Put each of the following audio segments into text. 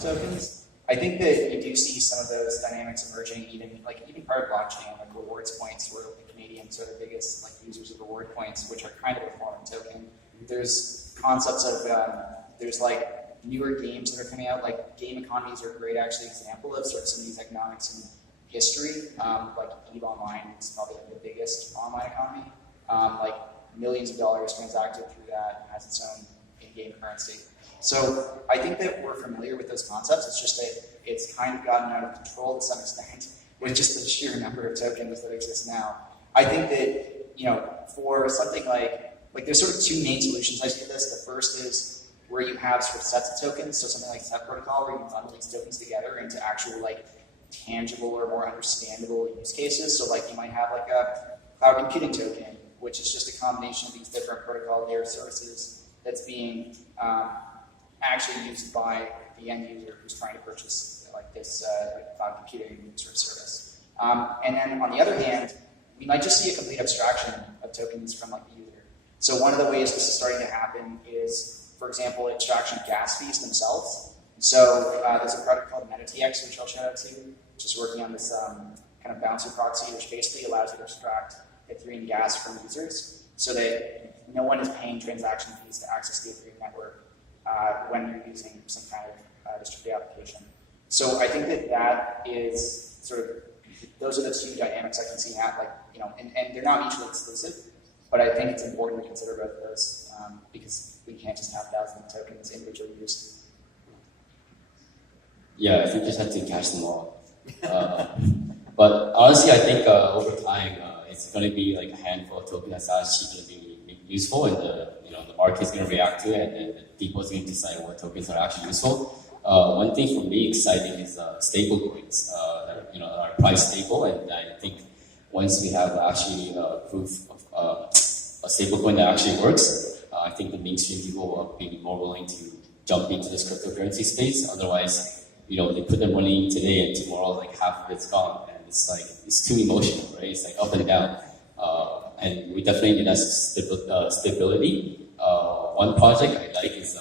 tokens. I think that you do see some of those dynamics emerging, even part of blockchain, like rewards points, where the Canadians are the biggest users of reward points, which are kind of a form of token. There's concepts of there's newer games that are coming out. Like game economies are a great actually example of sort of some of these economics in history. Like EVE Online is probably the biggest online economy. Millions of dollars transacted through that, has its own in-game currency. So I think that we're familiar with those concepts. It's just that it's kind of gotten out of control to some extent with just the sheer number of tokens that exist now. I think that, for something like there's sort of two main solutions I see to this. The first is where you have sort of sets of tokens, so something like Set Protocol, where you can bundle these tokens together into actual tangible or more understandable use cases. So you might have a cloud computing token, which is just a combination of these different protocol layer services that's being actually used by the end user who's trying to purchase this cloud computing sort of service. And then on the other hand, we might just see a complete abstraction of tokens from the user. So one of the ways this is starting to happen is, for example, abstraction of gas fees themselves. So there's a product called MetaTX, which I'll shout out to, which is working on this kind of bouncer proxy, which basically allows you to abstract Ethereum gas from users so that no one is paying transaction fees to access the Ethereum network when you're using some kind of distributed application. So I think that is sort of, those are the two dynamics I can see and they're not mutually exclusive, but I think it's important to consider both of those because we can't just have thousands of tokens individually used. Yeah, I think you just have to catch them all. But honestly, I think over time, it's going to be a handful of tokens that's actually going to be useful, and the market's going to react to it, and then the people is going to decide what tokens are actually useful. One thing for me exciting is stable coins, are price stable, and I think once we have actually proof of a stable coin that actually works, I think the mainstream people will be more willing to jump into this cryptocurrency space. Otherwise, they put their money today and tomorrow, half of it's gone, and it's too emotional, right? It's up and down, and we definitely need that stability. One project I like is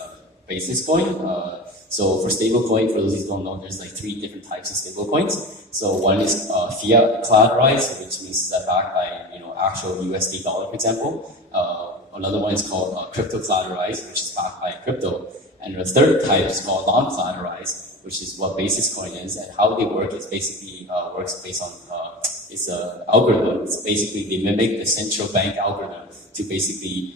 Basis Coin. So for stablecoin, for those who don't know, there's 3 different types of stablecoins. So one is fiat collateralized, which means that backed by actual USD dollar, for example. Another one is called crypto collateralized, which is backed by crypto. And the third type is called non-collateralized, which is what Basis Coin is. And how they work is basically works based on it's an algorithm. It's basically they mimic the central bank algorithm to basically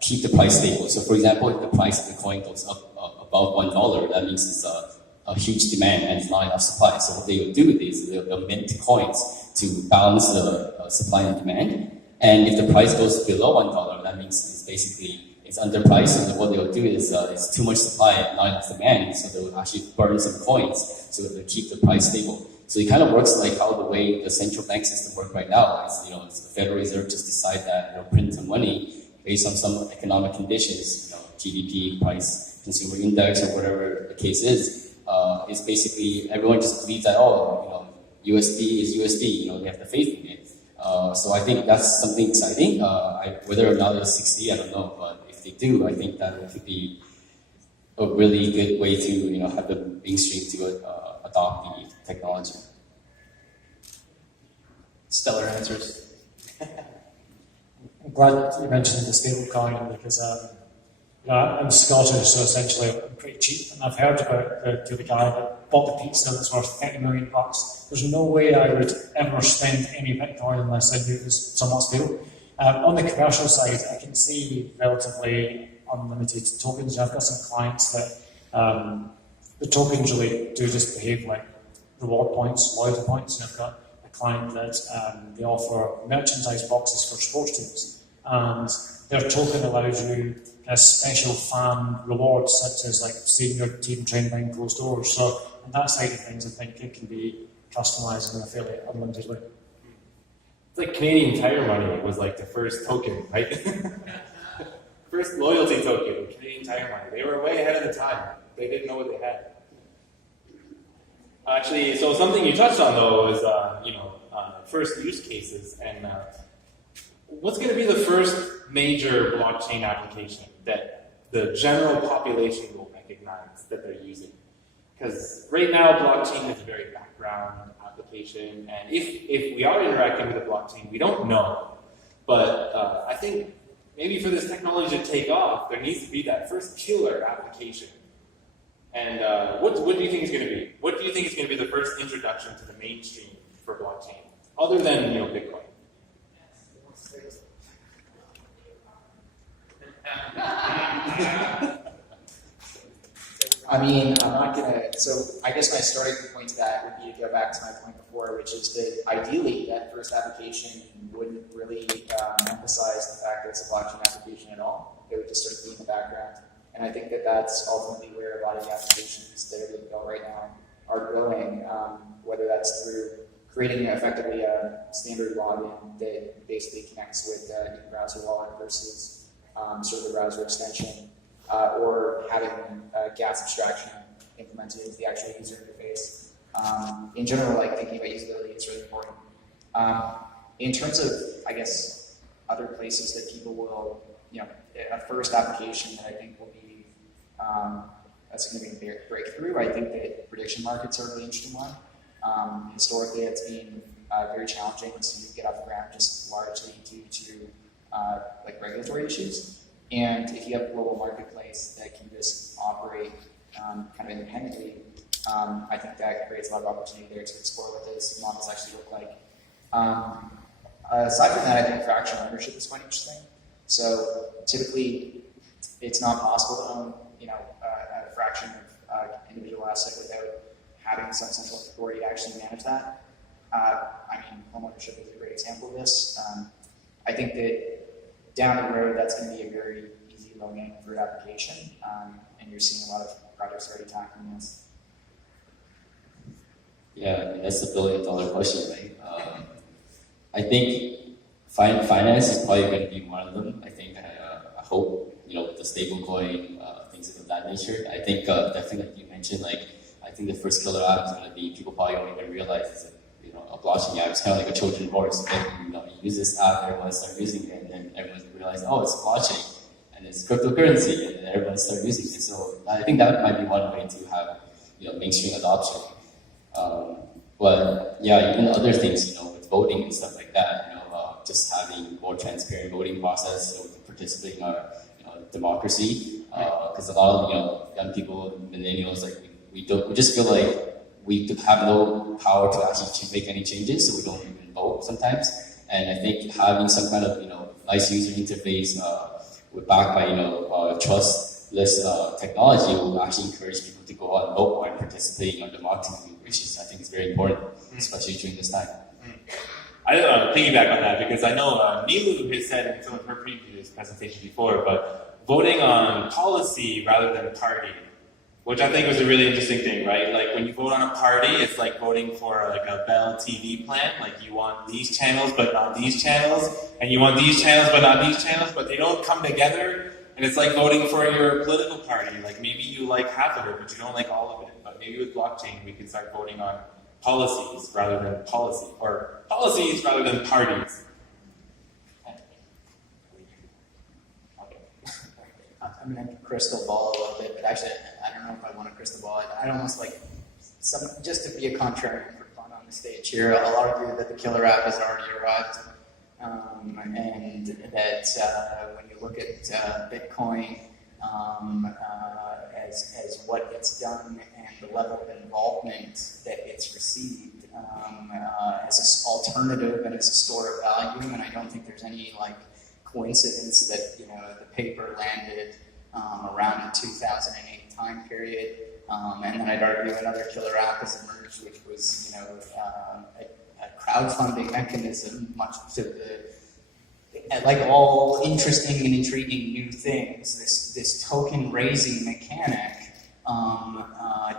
keep the price stable. So for example, if the price of the coin goes up above $1, that means it's a huge demand and it's not enough supply. So what they will do is they'll mint coins to balance the supply and demand. And if the price goes below $1, that means it's basically it's underpriced. So what they'll do is it's too much supply and not enough demand. So they'll actually burn some coins so that they keep the price stable. So it kind of works like how the way the central bank system works right now. Is the Federal Reserve just decide that print some money based on some economic conditions, GDP, price, consumer index, or whatever the case is. It's basically everyone just believes that USD is USD. They have the faith in it. So I think that's something exciting. Whether or not it's 60, I don't know, but if they do, I think that could be a really good way to have the mainstream to adopt the technology. Stellar answers. I'm glad you mentioned the stablecoin because I'm Scottish, so essentially I'm pretty cheap, and I've heard about the guy that bought the pizza that's worth $30 million. There's no way I would ever spend any Bitcoin unless I knew it was somewhat stable. On the commercial side, I can see relatively unlimited tokens. I've got some clients that the tokens really do just behave like reward points, loyalty points, and I've got a client that they offer merchandise boxes for sports teams, and their token allows you a special fan rewards, such as seeing your team train behind closed doors. So on that side of things, I think it can be customized in a fairly unlimited way. It's like Canadian Tire Money was the first token, right? First loyalty token, Canadian Tire Money. They were way ahead of the time. They didn't know what they had. Actually, so something you touched on though is first use cases, and what's going to be the first major blockchain application that the general population will recognize that they're using? Because right now, blockchain is a very background application, and if we are interacting with a blockchain, we don't know. But I think maybe for this technology to take off, there needs to be that first killer application. And what do you think is going to be? What do you think is going to be the first introduction to the mainstream for blockchain, other than Bitcoin? I mean, I'm not gonna. So I guess my starting point to that would be to go back to my point before, which is that ideally that first application wouldn't really emphasize the fact that it's a blockchain application at all. It would just sort of be in the background. And I think that that's ultimately where a lot of the applications that are being built right now are going, whether that's through creating effectively a standard login that basically connects with the browser wallet versus sort of the browser extension. Or having gas abstraction implemented into the actual user interface. In general, like thinking about usability is really important. In terms of, I guess, other places that people will, a first application that I think will be a significant breakthrough, I think that prediction markets are a really interesting one. Historically, it's been very challenging to get off the ground just largely due to regulatory issues. And if you have a global marketplace that can just operate kind of independently, I think that creates a lot of opportunity there to explore what those models actually look like. Aside from that, I think fractional ownership is quite interesting. So typically, it's not possible to own a fraction of individual asset without having some central authority to actually manage that. Home ownership is a great example of this. I think that down the road, that's going to be a very easy low-hanging fruit application, and you're seeing a lot of projects already tackling this. Yeah, that's the billion-dollar question, right? I think finance is probably going to be one of them. I hope, with the stablecoin, things of that nature. I think definitely, like you mentioned, I think the first killer app is going to be people probably won't even realize it's a blockchain app. It's kind of like a Trojan horse. You use this app, everyone starts using it, and then everyone realizes, oh, it's blockchain, and it's cryptocurrency, and then everyone starts using it. So I think that might be one way to have mainstream adoption. But yeah, even other things, with voting and stuff like that, just having more transparent voting process so we can participate in our democracy. Because a lot of young people, millennials, we just feel like we have no power to actually make any changes, so we don't even vote sometimes. And I think having some kind of nice user interface, backed by trustless technology, will actually encourage people to go out and vote more and participate in our democracy, which is, I think, is very important, especially during this time. I piggyback on that because I know Nilu has said in some of her previous presentations before, but voting on policy rather than party, which I think was a really interesting thing, right? Like when you vote on a party, it's like voting for a Bell TV plan. Like you want these channels, but not these channels, and you want these channels, but not these channels, but they don't come together. And it's like voting for your political party. Like maybe you like half of it, but you don't like all of it. But maybe with blockchain, we can start voting on policies rather than policy, or policies rather than parties. I'm going to crystal ball a little bit, but actually, I don't know if I want to crystal ball. I'd almost like just to be a contrarian for fun on the stage here. I'll argue that the killer app has already arrived, and that when you look at Bitcoin as what it's done and the level of involvement that it's received as an alternative and as a store of value, and I don't think there's any coincidence that the paper landed around the 2008 time period, and then I'd argue another killer app has emerged, which was a crowdfunding mechanism, much to the all interesting and intriguing new things. This token raising mechanic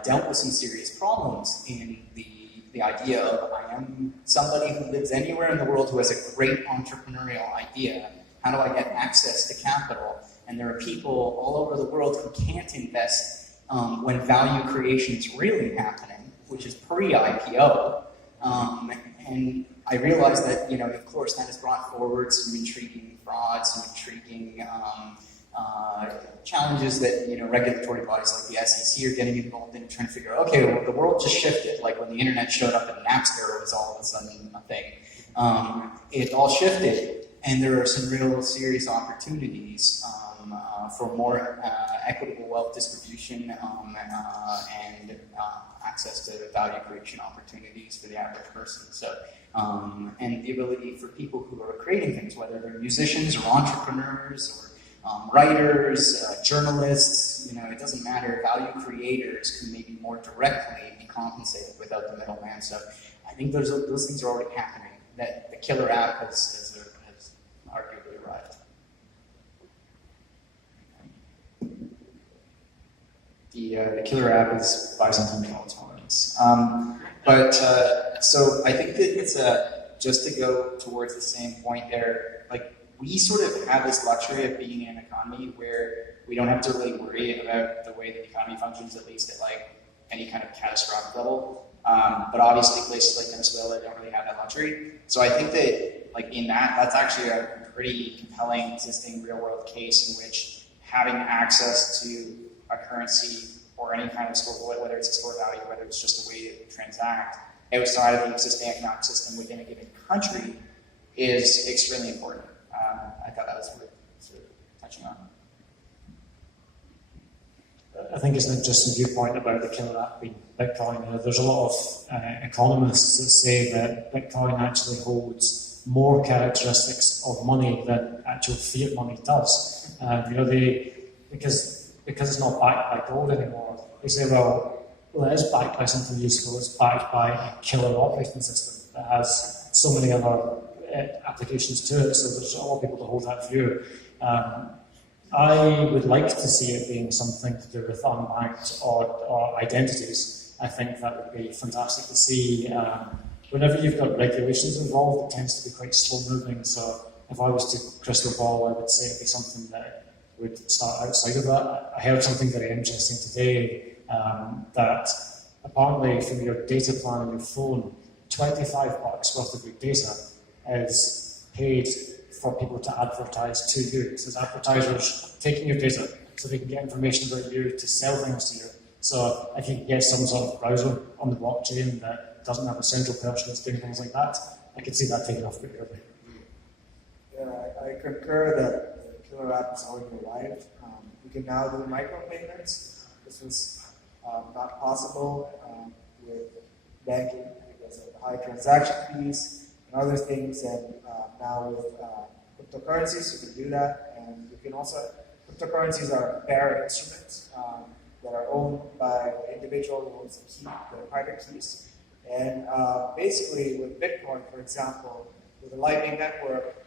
dealt with some serious problems in the idea of I am somebody who lives anywhere in the world who has a great entrepreneurial idea. How do I get access to capital? And there are people all over the world who can't invest when value creation is really happening, which is pre-IPO. And I realized that, of course, that has brought forward some intriguing frauds, some intriguing challenges that regulatory bodies like the SEC are getting involved in, trying to figure out, okay, well, the world just shifted, like when the internet showed up and Napster was all of a sudden a thing. It all shifted, and there are some real serious opportunities for more equitable wealth distribution and access to value creation opportunities for the average person. So, and the ability for people who are creating things, whether they're musicians or entrepreneurs or writers, journalists, it doesn't matter. Value creators can maybe more directly be compensated without the middleman. So I think those things are already happening. That the killer app has arguably arrived. The killer app is bicentennial tolerance. So I think that it's just to go towards the same point there, like we sort of have this luxury of being in an economy where we don't have to really worry about the way the economy functions, at least at like any kind of catastrophic level. But obviously places like Venezuela don't really have that luxury. So I think that like in that's actually a pretty compelling existing real world case in which having access to a currency or any kind of store, whether it's a store value, whether it's just a way to transact outside of the existing economic system within a given country is extremely important. I thought that was worth sort of touching on. I think it's an interesting viewpoint about the killer app being Bitcoin. There's a lot of economists that say that Bitcoin actually holds more characteristics of money than actual fiat money does. Because it's not backed by gold anymore. They say, well, it is backed by something useful. It's backed by a killer operating system that has so many other applications to it. So there's a lot of people that hold that view. I would like to see it being something to do with unbanked or identities. I think that would be fantastic to see. Whenever you've got regulations involved, it tends to be quite slow-moving. So if I was to crystal ball, I would say it'd be something that would start outside of that. I heard something very interesting today, that apparently from your data plan on your phone, $25 worth of your data is paid for people to advertise to you. So there's advertisers taking your data so they can get information about you to sell things to you. So if you can get some sort of browser on the blockchain that doesn't have a central person that's doing things like that, I could see that taking off pretty quickly. Yeah, I concur that the killer app is already arrived. We can now do micropayments. This was not possible with banking because of high transaction fees and other things, and now with cryptocurrencies you can do that, and you can also, cryptocurrencies are bearer instruments that are owned by the individual who owns the key, the private keys, and basically with Bitcoin, for example, with the Lightning Network,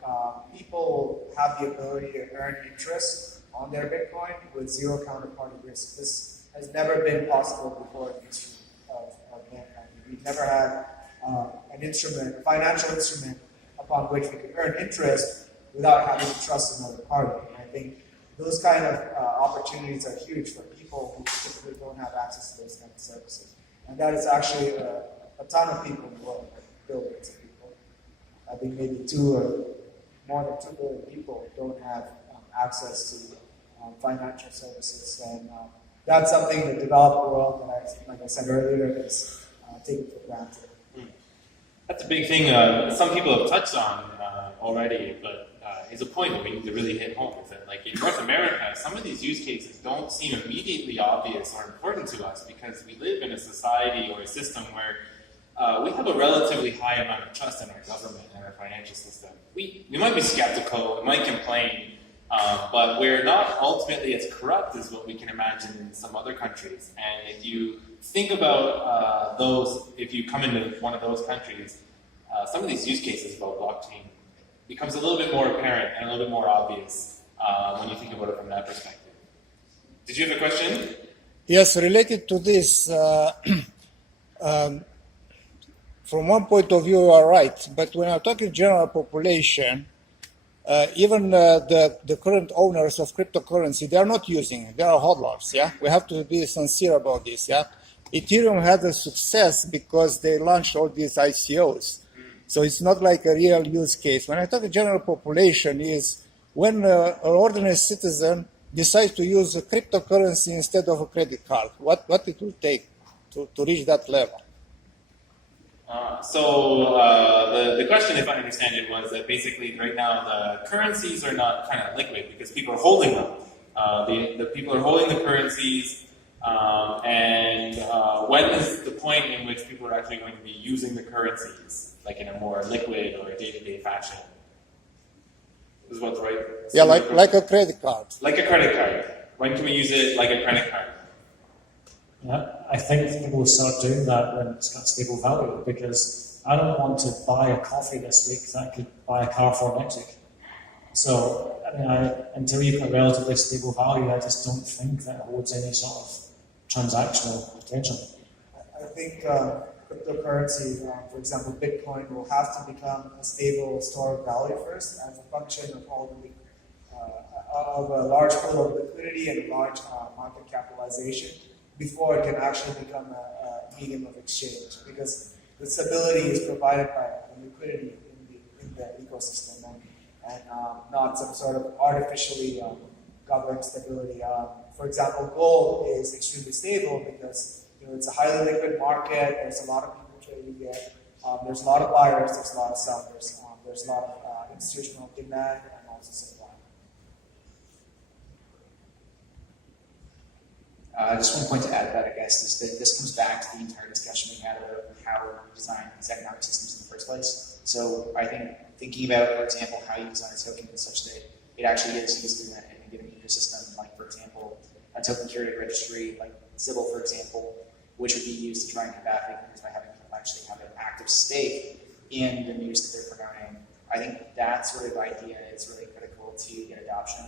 people have the ability to earn interest on their Bitcoin with zero counterparty risk. This has never been possible before in the history of mankind. We've never had an instrument, a financial instrument, upon which we could earn interest without having to trust another party. And I think those kind of opportunities are huge for people who typically don't have access to those kind of services. And that is actually a ton of people in the world, billions of people. I think maybe more than 2 billion people don't have access to financial services. And that's something the developed world, like I said earlier, is taken for granted. That's a big thing. Some people have touched on already, but it's a point that we need to really hit home. Is that, like in North America, some of these use cases don't seem immediately obvious or important to us because we live in a society or a system where we have a relatively high amount of trust in our government and our financial system. We might be skeptical, we might complain, but we're not ultimately as corrupt as what we can imagine in some other countries. And if you think about if you come into one of those countries, some of these use cases about blockchain becomes a little bit more apparent and a little bit more obvious when you think about it from that perspective. Did you have a question? Yes, related to this, from one point of view, you are right. But when I'm talking general population, even the current owners of cryptocurrency, they are not using it. They are hodlers, yeah? We have to be sincere about this, yeah? Ethereum had a success because they launched all these ICOs. So it's not like a real use case. When I talk general population is when an ordinary citizen decides to use a cryptocurrency instead of a credit card? What it will take to reach that level? The question, if I understand it, was that basically right now the currencies are not kind of liquid because people are holding them. The people are holding the currencies, and when is the point in which people are actually going to be using the currencies, like in a more liquid or day-to-day fashion? Is what's right? Yeah, like a credit card. Like a credit card. When can we use it like a credit card? Yeah, I think people will start doing that when it's got stable value, because I don't want to buy a coffee this week that I could buy a car for next week. So, I mean, until you've got relatively stable value, I just don't think that holds any sort of transactional potential. I think cryptocurrency, for example, Bitcoin, will have to become a stable store of value first as a function of all the of a large pool of liquidity and a large market capitalization before it can actually become a medium of exchange, because the stability is provided by the liquidity in the ecosystem and not some sort of artificially governed stability. For example, gold is extremely stable because it's a highly liquid market. There's a lot of people trading it. There's a lot of buyers. There's a lot of sellers. There's a lot of institutional demand and also supply. Just one point to add to that, I guess, is that this comes back to the entire discussion we had about how we design these economic systems in the first place. So I think thinking about, for example, how you design a token is such that it actually is used in a given ecosystem, like, for example, a token curated registry, like Sybil, for example, which would be used to try and combat fake news by having people actually have an active stake in the news that they're promoting. I think that sort of idea is really critical to get adoption.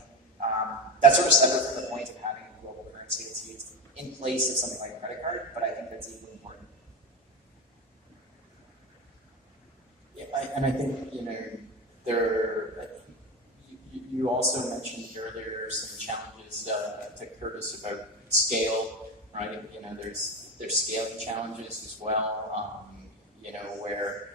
That's sort of separate from the point of having a global currency that's used in place of something like a credit card, but I think that's equally important. Yeah, I think, you also mentioned earlier some challenges to Curtis about scale, right? There's scaling challenges as well, where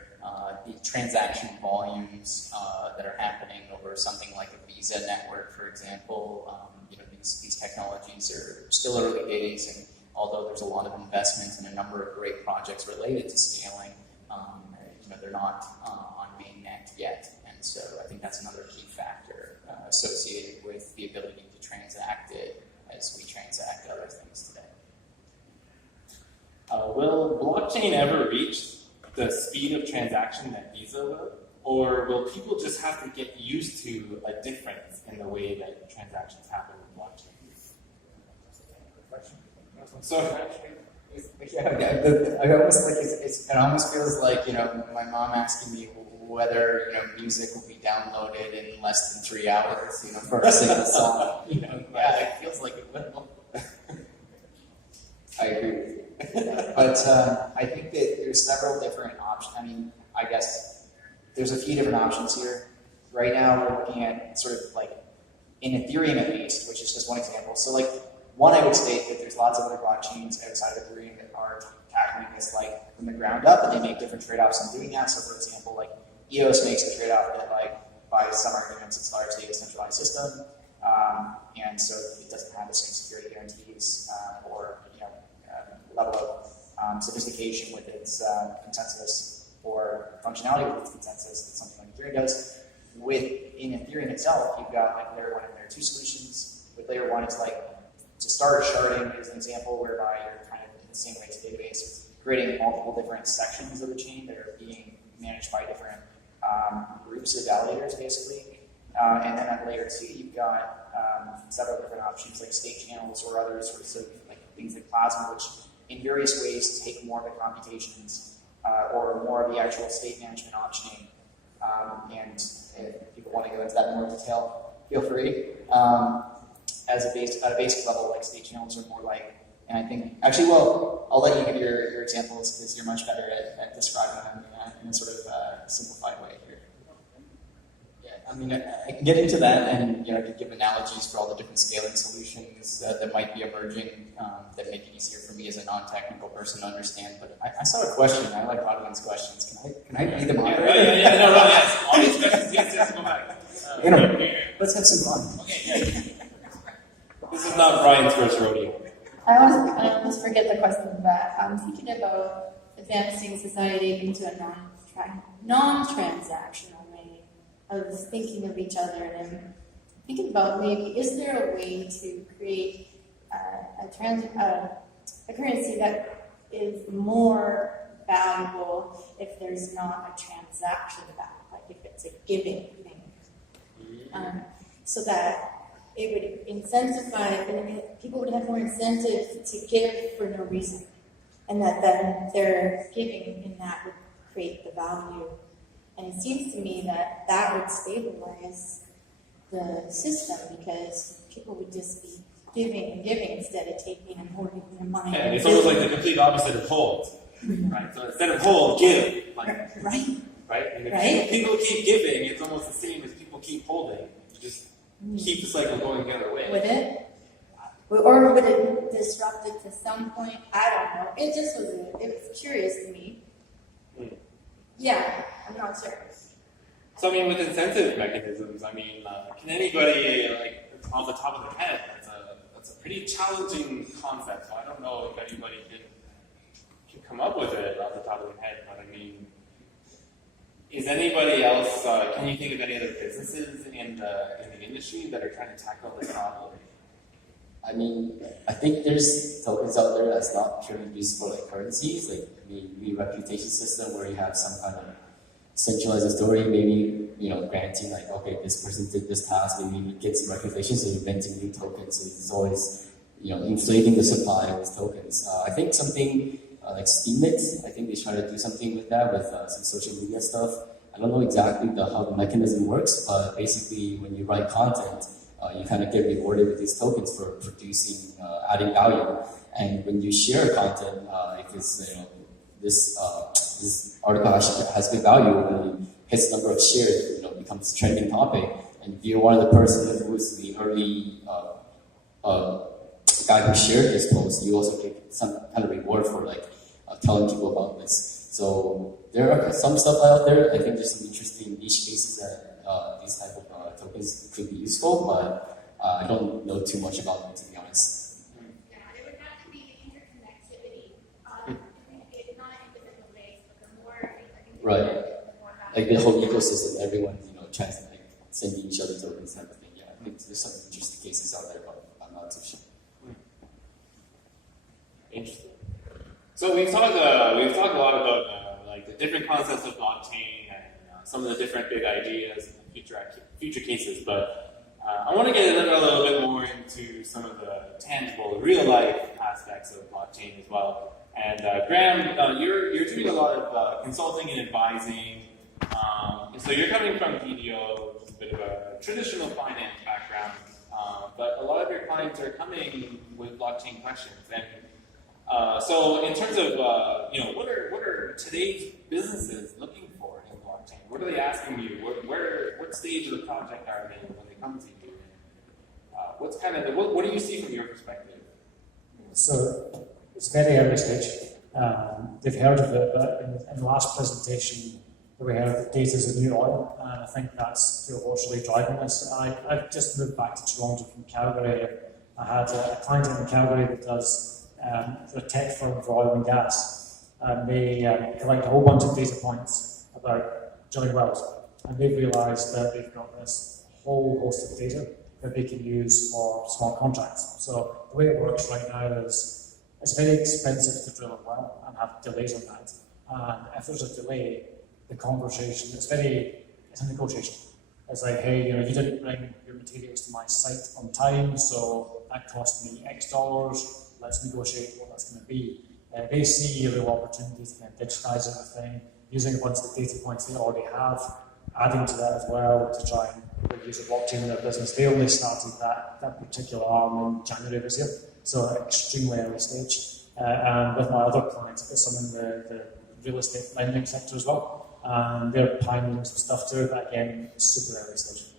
the transaction volumes that are happening over something like a Visa network, for example, these technologies are still early days, and although there's a lot of investment and a number of great projects related to scaling, they're not on mainnet yet. And so I think that's another key factor associated with the ability to transact it as we transact other things today. Will blockchain ever reach the speed of transaction that Visa will? Or will people just have to get used to a difference in the way that transactions happen with blockchain? So, I almost like it almost feels like my mom asking me whether music will be downloaded in less than 3 hours for a single song. Yeah, it feels like it will. I agree with you, but I think that there's several different options. I mean, I guess there's a few different options here. Right now, we're looking at sort of like in Ethereum at least, which is just one example. So like. One, I would state that there's lots of other blockchains outside of Ethereum that are tackling this like from the ground up, and they make different trade-offs in doing that. So, for example, like EOS makes the trade-off that like by some arguments it's largely a centralized system, and so it doesn't have the same security guarantees or level of sophistication with its consensus or functionality with its consensus that something like Ethereum does. Within Ethereum itself, you've got like layer 1 and layer 2 solutions. With layer 1, it's like to start sharding is an example whereby you're kind of in the same way as a database, creating multiple different sections of the chain that are being managed by different groups of validators, basically. And then at layer 2, you've got several different options like state channels or other sorts of like things like Plasma, which in various ways take more of the computations or more of the actual state management optioning. And if people want to go into that in more detail, feel free. At a basic level, like state channels are more like, and I think, actually, well, I'll let you give your examples because you're much better at describing them in a sort of simplified way here. Yeah, I mean, I can get into that and, I could give analogies for all the different scaling solutions that might be emerging that make it easier for me as a non-technical person to understand. But I saw a question. I like audience questions. Can I be the moderator? Yes. Audience questions, yes, go back. Let's have some fun. Okay, yeah. not Brian's first rodeo. I almost forget the question, but I'm thinking about advancing society into a non-transactional way of thinking of each other, and I'm thinking about maybe, is there a way to create a currency that is more valuable if there's not a transaction back, like if it's a giving thing, so that it would incentivize, and people would have more incentive to give for no reason, and that then their giving in that would create the value. And it seems to me that that would stabilize the system, because people would just be giving and giving instead of taking and hoarding their money. Yeah, it's almost like the complete opposite of hold, right? So instead of hold, give. Like, right. Right? And if Right. people keep giving, it's almost the same as people keep holding. You just keep the cycle going the other way. Would it? Or would it disrupt it to some point? I don't know. It just was curious to me. Yeah, I'm not sure. So I mean, with incentive mechanisms, I mean, can anybody, like, off the top of their head, that's a pretty challenging concept. So I don't know if anybody can come up with it off the top of their head. But I mean, is anybody else? Can you think of any other businesses in the industry that are trying to tackle this problem? I mean, I think there's tokens out there that's not purely used for like currencies, like maybe reputation system where you have some kind of centralized authority, maybe, you know, granting like, okay, this person did this task, maybe you get some reputation, so you're inventing new tokens, so it's always, you know, inflating the supply of these tokens. I think something like Steemit, I think they try to do something with that, with some social media stuff. I don't know exactly how the mechanism works, but basically when you write content, you kind of get rewarded with these tokens for producing, adding value. And when you share content, if it's, you know, this article has good value, when it hits the number of shares, you know, becomes a trending topic. And if you're one of the person who was the early guy who shared this post, you also get some kind of reward for like telling people about this. So there are some stuff out there. I think there's some interesting niche cases that these type of tokens could be useful, but I don't know too much about them, to be honest. Yeah, it would have to be the interconnectivity. It's not in individual ways, but the more Right. the more value. Like the whole ecosystem, everyone, you know, tries to like send each other tokens type of thing. Yeah, I think there's some interesting cases out there, but I'm not too sure. Interesting. So we've talked a lot about like the different concepts of blockchain and some of the different big ideas and future cases, but I want to get a little bit more into some of the tangible, real life aspects of blockchain as well. And Graham, you're doing a lot of consulting and advising. So you're coming from BDO, which is a bit of a traditional finance background, but a lot of your clients are coming with blockchain questions. And so in terms of, you know, what are today's businesses looking for in blockchain? What are they asking you? What stage of the project are they when they come to you? What's kind of what do you see from your perspective? So it's very early stage. They've heard of it, but in the last presentation we heard that data is the new oil, and I think that's what's really driving this. I've just moved back to Toronto from Calgary. I had a client in Calgary that does a tech firm for oil and gas, and they collect a whole bunch of data points about drilling wells, and they've realised that they've got this whole host of data that they can use for small contracts. So the way it works right now is it's very expensive to drill a well and have delays on that. And if there's a delay, the conversation, it's a negotiation. It's like, hey, you know, you didn't bring your materials to my site on time, so that cost me X dollars. Let's negotiate what that's going to be. They see real opportunities to digitize everything, using a bunch of the data points they already have, adding to that as well to try and use a blockchain in their business. They only started that particular arm in January of this year, so extremely early stage. And with my other clients, I've got some in the real estate lending sector as well, and they're pioneering some stuff too, but again, super early stage.